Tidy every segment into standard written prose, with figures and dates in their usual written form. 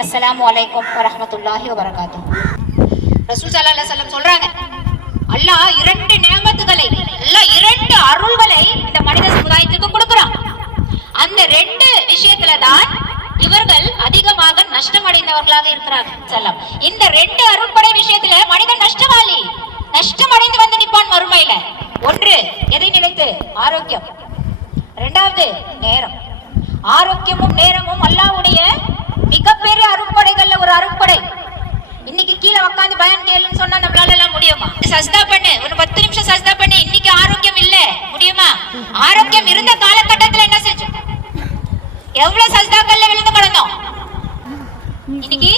அஸ்ஸலாமு அலைக்கும் வரஹ்மத்துல்லாஹி வபரகாத்துஹு. ரசூல் ஸல்லல்லாஹு அலைஹி வஸல்லம் சொல்றாங்க, அல்லாஹ் இரண்டு நியமத்துகளை, அல்லாஹ் இரண்டு அருள்களை இந்த மனித சமுதாயத்துக்கு கொடுக்கிறான். அந்த ரெண்டு விஷயத்துல தான் இவர்கள் அதிகமாக நஷ்டமடைந்தவர்களாக இருக்கிறார்கள். இந்த ரெண்டு அருள்படை விஷயத்துல மனிதன் நஷ்டவாளி, நஷ்டமடைந்து வந்து நிற்பான் மறுமையில. ஒன்று எதை நினைத்து? ஆரோக்கியம். இரண்டாவது நேரம். ஆரோக்கியமும் நேரமும் அல்லாஹ்வுடைய மிகப்பெரிய அருட்படைகள்ல ஒரு அருட்படை. இன்னைக்கு கீழே உட்காந்து பயான் கேளுன்னு சொன்னா நம்மளால எல்லாம் முடியுமா? சஜ்தா பண்ணு, ஒரு 10 நிமிஷம் சஜ்தா பண்ணு. இன்னைக்கு ஆரோக்கியம் இல்ல, முடியுமா? ஆரோக்கியம் இருந்த காலகட்டத்துல என்ன செஞ்சோம்? எவ்வளவு சஜ்தாக்கள்ல விழுந்து கிடந்தோம். இன்னைக்கு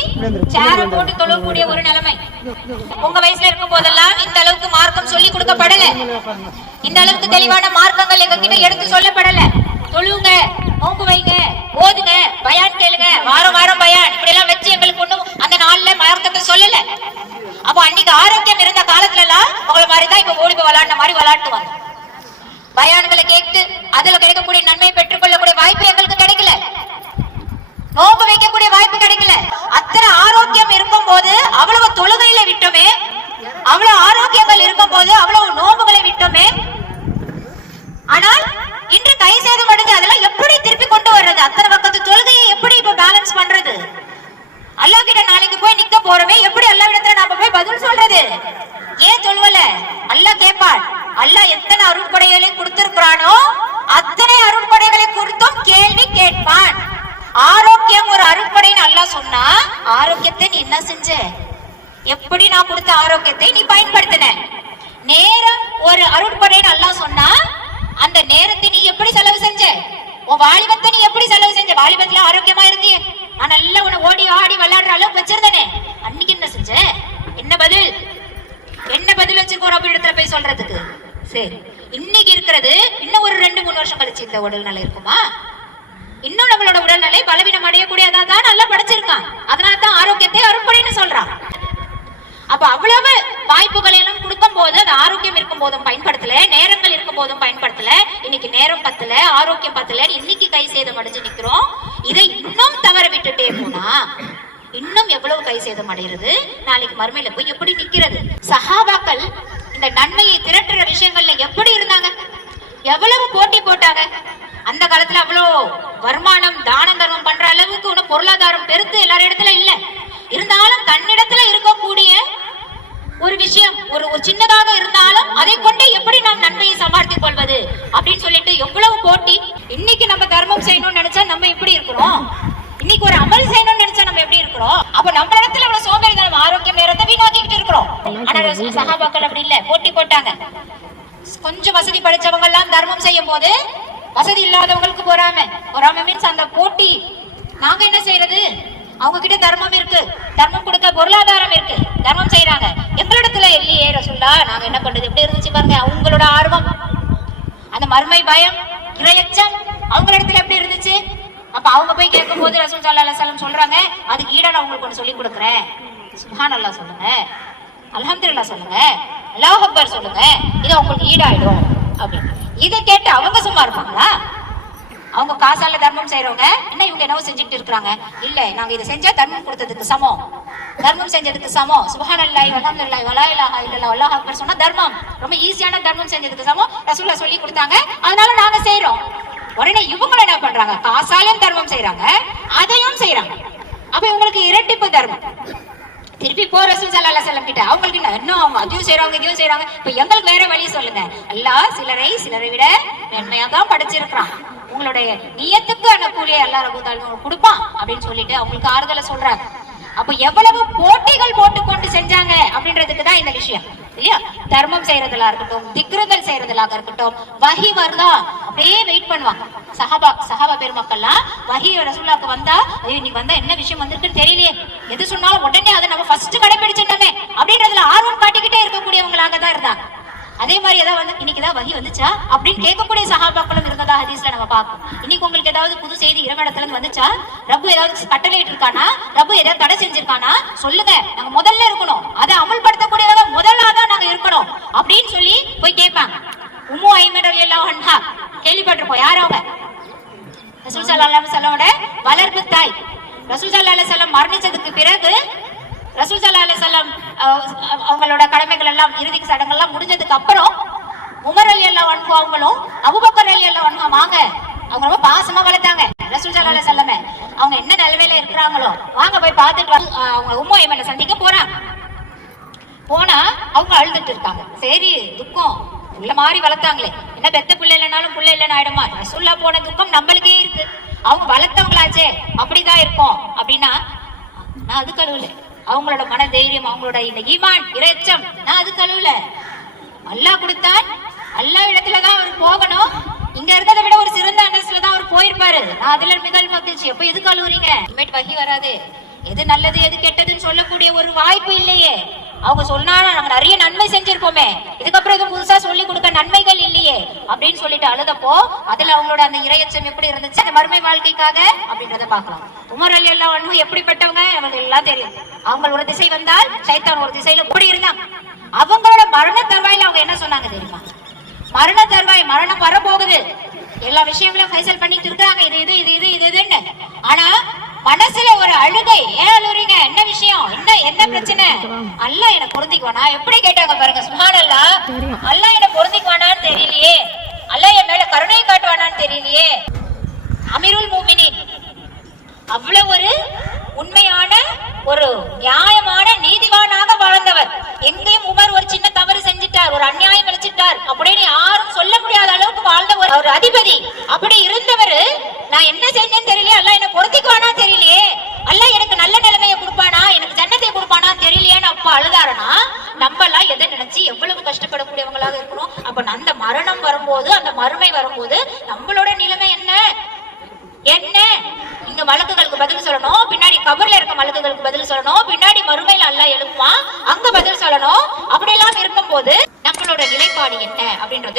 சேர போட்டு தொழக்கூடிய ஒரு நிலைமை. உங்க வயசுல இருக்கும் போதெல்லாம் இந்த அளவுக்கு மார்க்கம் சொல்லி கொடுக்கப்படல, இந்த அளவுக்கு தெளிவான மார்க்கங்கள் எங்க கிட்ட எடுத்து சொல்லப்படல. தொழுவுங்க, நோக்கு வைங்க, ஓதுங்க, பயான் கேளுங்க, வாரம் வாரம் பயான் இப்படி எல்லாம் வச்சு எங்களுக்கு ஒண்ணும் அந்த நாள்ல மார்க்கத்தை சொல்லல. அப்போ அன்னைக்கு ஆரோக்கியம் இருந்த காலத்துல எல்லாம் உங்களை மாதிரிதான் இப்ப ஓடி போய் விளையாடின மாதிரி விளையாட்டு வந்தோம். பயான்களை கேட்டு அதுல கிடைக்கக்கூடிய நன்மையை பெற்றுக்கொள்ளக்கூடிய வாய்ப்பு எங்களுக்கு கிடைக்கல, நோக்கு வைக்கக்கூடிய வாய்ப்பு கிடைக்கல. அத்தனை ஆரோக்கியம் இருக்கும் போது அவ்வளவு தொழுகையில விட்டோமே, அவ்வளவு ஆரோக்கியங்கள் இருக்கும் போது அவ்வளவு நோம்புகளை விட்டோமே. ஆனால் இன்று கை சேதம் அடைஞ்சு அதெல்லாம் எப்படி திருப்பி கொண்டு வர்றது? அத்தனை பக்கத்து தொழுகையை எப்படி இப்ப பேலன்ஸ் பண்றது? அல்லாஹ் கிட்ட நாளைக்கு போய் நிக்க போறோமே, எப்படி அல்லாஹ் இடத்துல நாம போய் பதில் சொல்றது? ஏன் சொல்வல? அல்லாஹ் கேட்பான். அல்லாஹ் எத்தனை அருட்படைகளை கொடுத்திருக்கிறானோ அத்தனை அருட்படைகளை குறித்தும் கேள்வி கேட்பான். ஆரோக்கியம் ஒரு அருட்படைன்னு அல்லாஹ் சொன்னா, ஆரோக்கியத்தை நீ என்ன செஞ்ச? எப்படி நான் கொடுத்த ஆரோக்கியத்தை நீ பயன்படுத்தின? நேரம் ஒரு அருட்படைன்னு அல்லாஹ் சொன்னா, அந்த நேரத்தை நீ எப்படி செலவு செஞ்ச? உன் வாலிபத்தை நீ எப்படி செலவு செஞ்ச? வாலிபத்துல ஆரோக்கியமா இருந்தியே, நான் நல்லா உன்னை ஓடி ஆடி விளையாடுற அளவுக்கு வச்சிருந்தனே, அன்னைக்கு என்ன செஞ்ச? என்ன பதில்? என்ன பதில் வச்சிருக்கோம் அப்படி இடத்துல போய் சொல்றதுக்கு? சரி, இன்னைக்கு இருக்கிறது இன்னும் ஒரு 2-3 வருஷம் கழிச்சு இந்த உடல்நிலை இருக்குமா? இன்னும் நம்மளோட உடல்நிலை பலவீனம் அடையக்கூடியதா தான் நல்லா படைச்சிருக்கான். அதனால தான் ஆரோக்கியத்தை அருட்படைன்னு சொல்றான். அப்ப அவ்வளவு வாய்ப்புகள் எல்லாம் கொடுக்கும் போது அது ஆரோக்கியம் இருக்கும் போதும் பயன்படுத்தல, நேரங்கள் இருக்கும் போதும் பயன்படுத்தல. இன்னைக்கு நேரம் பத்தல, ஆரோக்கியம் பத்தல, இன்னைக்கு கை சேதம் அடைஞ்சு நிக்கிறோம். இதை இன்னும் தவற விட்டுட்டே போனா இன்னும் எவ்வளவு கை சேதம் அடைகிறது? நாளைக்கு மறுமையில போய் எப்படி நிக்கிறது? சஹாபாக்கள் இந்த நன்மையை திரட்டுற விஷயங்கள்ல எப்படி இருந்தாங்க? எவ்வளவு போட்டி போட்டாங்க? அந்த காலத்துல அவ்வளவு வருமானம் தானம் தர்மம் பண்ற அளவுக்கு ஒன்னும் பொருளாதாரம் பெருத்து எல்லாரும் இடத்துல இல்ல. இருந்தாலும் தன்னிடத்துல இருக்கக்கூடிய ஒரு விஷயம் ஒரு சின்னதாக இருந்தாலும் அதை கொண்டு எப்படி நாம் நன்மையை சம்பாதித்துக் கொள்வது அப்படின்னு சொல்லிட்டு எவ்வளவு போட்டி. இன்னைக்கு நம்ம தர்மம் செய்யணும்னு நினைச்சா நம்ம எப்படி இருக்கிறோம்? இன்னைக்கு ஒரு அமல் செய்யணும்னு நினைச்சா நம்ம எப்படி இருக்கிறோம்? அப்ப நம்ம இடத்துல இவ்வளவு சோம்பேறித்தனம், ஆரோக்கியம் நேரத்தை வீணாக்கிட்டு இருக்கிறோம். ஆனா சஹாபாக்கள் அப்படி இல்ல, போட்டி போட்டாங்க. கொஞ்சம் வசதி படைச்சவங்க எல்லாம் தர்மம் செய்யும் போது வசதி இல்லாதவங்களுக்கு பொறாம மீன்ஸ் அந்த போட்டி. நாங்க என்ன செய்யறது? அவங்க கிட்ட தர்மம் இருக்கு, தர்மம் கொடுக்க பொருளாதாரம் இருக்கு, தர்மம் செய்யறாங்க. எங்களிடத்துல இல்லையே ரசூல்லா, நாங்க என்ன பண்றது? எப்படி இருந்துச்சு பாருங்க அவங்களோட ஆர்வம், அந்த மறுமை பயம், இறையச்சம் அவங்களிடத்துல எப்படி இருந்துச்சு? அப்ப அவங்க போய் கேட்கும் போது ரசூல் ஸல்லல்லாஹு அலைஹி வஸல்லம் சொல்றாங்க, அதுக்கு ஈடா நான் உங்களுக்கு ஒன்று சொல்லி கொடுக்குறேன். சுப்ஹானல்லாஹ் சொல்லுங்க, அல்ஹம்துலில்லாஹ் சொல்லுங்க, அல்லாஹ் அக்பர் சொல்லுங்க, இது உங்களுக்கு ஈடாயிடும் அப்படின்னு. இதை கேட்டு அவங்க சும்மா இருப்பாங்களா? அவங்க காசால தர்மம் செய்யறவங்க என்ன இவங்க என்னவோ செஞ்சுட்டு இருக்காங்க. இல்ல, நாங்க இதை செஞ்சா தர்மம் கொடுத்ததுக்கு சமம், தர்மம் செஞ்சதுக்கு சமம். சுப்ஹானல்லாஹி வல்ஹம்துலில்லாஹி வலா இலாஹா இல்லல்லாஹ் அல்லாஹ் அக்பர் சொன்னா தர்மம் ரொம்ப ஈஸியான தர்மம் செஞ்சதுக்கு சமம். ரசூலுல்லாஹ் சொல்லி கொடுத்தாங்க, அதனால நாங்க செய்யறோம். உடனே இவங்க என்ன பண்றாங்க? காசாலையும் தர்மம் செய்யறாங்க, அதையும் செய்யறாங்க. அப்ப இவங்களுக்கு இரட்டிப்பு தர்மம். திருப்பி போ ரசூல் ஸல்லல்லாஹு அலைஹி வஸல்லம் கிட்ட. அவங்களுக்கு இன்னும் அவங்க அதையும் செய்யறாங்க இதையும் செய்யறாங்க. இப்ப எங்களுக்கு வேற வழி சொல்லுங்க. அல்லாஹ் சிலரை விட நன்மையா தான் படைச்சிருக்கிறான், உங்களுடைய நியத்துக்கு அந்த கூலியை அல்லாஹ் ரப்பல் ஆலமீன் கொடுப்பான் அப்படின்னு சொல்லிட்டு அவங்களுக்கு ஆறுதலை சொல்றாங்க. அப்ப எவ்வளவு போட்டிகள் போட்டுக்கொண்டு செஞ்சாங்க அப்படின்றதுக்கு தான் இந்த விஷயம் இல்லையா? தர்மம் செய்யறதுல இருக்கட்டும், திக்ருதல் செய்யறதுல இருக்கட்டும், வஹி வருதா அப்படியே வெயிட் பண்ணுவாங்க. சஹாபா பெருமக்கள்லாம் வஹி ரசூலுல்லாஹ்க்கு வந்தா, ஐயோ இன்னைக்கு வந்தா என்ன விஷயம் வந்திருக்குன்னு தெரியலையே, எது சொன்னாலும் உடனே அதை நம்ம ஃபர்ஸ்ட் கடைபிடிச்சிட்டோமே அப்படின்றதுல ஆர்வம் காட்டிக்கிட்டே இருக்கக்கூடியவங்களாக தான் இருந்தாங்க. அதே மாதிரி ஏதாவது வந்து இன்னைக்கு ஏதாவது வஹி வந்துச்சா அப்படின்னு கேட்கக்கூடிய சஹாபாக்களும் இருந்ததா ஹதீஸ்ல நம்ம பார்ப்போம். இன்னைக்கு உங்களுக்கு ஏதாவது புது செய்தி இறைவனிடத்துல இருந்து வந்துச்சா? ரப்பு ஏதாவது கட்டளையிட்டு இருக்கானா? ரப்பு ஏதாவது தடை செஞ்சிருக்கானா? சொல்லுங்க, நாங்க முதல்ல இருக்கணும், அதை அமல்படுத்தக்கூடியவங்க முதலாதான் நாங்க இருக்கணும் அப்படின்னு சொல்லி போய் கேட்பாங்க. உம்மு ஐமன் ரலியல்லாஹு அன்ஹா கேள்விப்பட்டிருப்போம். யார் அவங்க? ரசூல் ஸல்லல்லாஹு அலைஹி வஸல்லமோட வளர்ப்பு தாய். ரசூல் ஸல்லல்லாஹு அலைஹி வஸல்லம் மரணிச்சதுக்கு பிறகு ரசூல் ஸல்லல்லாஹு அலைஹி வஸல்லம் அவங்களோட கடமைகள் எல்லாம் இறுதி சடங்கெல்லாம் முடிஞ்சதுக்கு அப்புறம் உமர் ரலியல்லாஹு அன்ஹு அவங்களும் அபூபக்கர் ரலியல்லாஹு அன்ஹு வாங்க, அவங்க ரொம்ப பாசமா வளர்த்தாங்க ரசூல் ஸல்லல்லாஹு அலைஹி வஸல்லம். அவங்க என்ன நிலைமையில இருக்கிறாங்களோ வாங்க போய் பார்த்துட்டு அவங்க உம்மு ஐமனை சந்திக்க போறாங்க. போனா அவங்க அழுதுட்டு இருக்காங்க. சரி, துக்கம் உள்ள மாதிரி வளர்த்தாங்களே, என்ன பெத்த பிள்ளை இல்லைனாலும் பிள்ளை இல்லைன்னு ஆயிடுமா? ரசூல்லா போன துக்கம் நம்மளுக்கே இருக்கு, அவங்க வளர்த்தவங்களாச்சே அப்படிதான் இருக்கும் அப்படின்னா நான் அது கழுவுல. அவங்களோட மன தைரியம், அவங்களோட இந்த ஈமான் இறைச்சம், நான் அது கழுவுல. அல்லாஹ் கொடுத்தான், அல்லாஹ் இடத்துலதான் அவர் போகணும். இங்க இருந்ததை விட ஒரு சிறந்த அந்தஸ்துல தான் அவர் போயிருப்பாரு. நான் அதுல மிகல் மகிழ்ச்சி. எப்ப எது கழுவுறீங்க? இனிமேட்டு வகி வராது, எது நல்லது எது கெட்டதுன்னு சொல்லக்கூடிய ஒரு வாய்ப்பு இல்லையே. அவங்க சொன்னா நாங்க நிறைய நன்மை செஞ்சிருக்கோமே, இதுக்கப்புறம் எதுவும் புதுசா சொல்லி கொடுக்க நன்மைகள் இல்லையே அப்படின்னு சொல்லிட்டு அழுதப்போ அதுல அவங்களோட அந்த இறையச்சம் எப்படி இருந்துச்சு, அந்த மறுமை வாழ்க்கைக்காக அப்படின்றத பாக்கலாம். உமர் ரலியல்லாஹு அன்ஹு எப்படிப்பட்டவங்க நமக்கு எல்லாம் தெரியும். அவங்க ஒரு திசை வந்தால் சைத்தான் ஒரு திசையில கூடி இருந்தாங்க. அவங்களோட மரண தருவாயில அவங்க என்ன சொன்னாங்க தெரியுமா? மரண தருவாய், மரணம் வரப்போகுது, எல்லா விஷயங்களும் ஃபைசல் பண்ணிட்டு இருக்காங்க, இது இது இது இது இது இதுன்னு. ஆனா மனசுல ஒரு அழுகை. ஏன் அழுறீங்க? என்ன விஷயம்? என்ன பிரச்சனை? அல்லாஹ் என்ன பொருந்திக்குவானா? எப்படி கேட்டாங்க பாருங்க. சுப்ஹானல்லாஹ். அல்லாஹ் என்ன பொருந்திக்குவானான்னு தெரியலையே, அல்லாஹ் என் மேல கருணை காட்டுவானான்னு தெரியலையே. அமீருல் முஃமினீன் அவ்வளவு ஒரு உண்மையான ஒரு நியாயமான நீதிவானாக வாழ்ந்தவர். எங்கேயும் உமர் ஒரு சின்ன தவறு செஞ்சிட்டார், ஒரு அநியாயம் இழைச்சிட்டார் அப்படின்னு யாரும் சொல்ல முடியாத அளவுக்கு வாழ்ந்த ஒரு அதிபதி. அப்படி இருந்தவர் நான் என்ன செஞ்சேன்னு தெரியலையே, அல்லாஹ் என்ன பொருத்திக்குவானா தெரியலையே, அல்லாஹ் எனக்கு நல்ல நிலைமையை கொடுப்பானா, எனக்கு ஜன்னத்தை கொடுப்பானா தெரியலையேன்னு அப்ப அழுதாருனா நம்ம எல்லாம் எதை நினைச்சு எவ்வளவு கஷ்டப்படக்கூடியவங்களாக இருக்கணும். அப்ப அந்த மரணம் வரும்போது, அந்த மறுமை வரும்போது நம்மளோட நிலைமை என்ன? இங்க வழக்குகளுக்கு பதில் சொல்லணும், பின்னாடி கபர்ல இருக்க வழக்குகளுக்கு பதில் சொல்லணும், பின்னாடி மறுமையில அல்லாஹ் எழுப்புவான், அங்க பதில் சொல்லணும். அப்படி எல்லாம் இருக்கும் போது நம்மளோட நிலைப்பாடு என்ன அப்படின்றது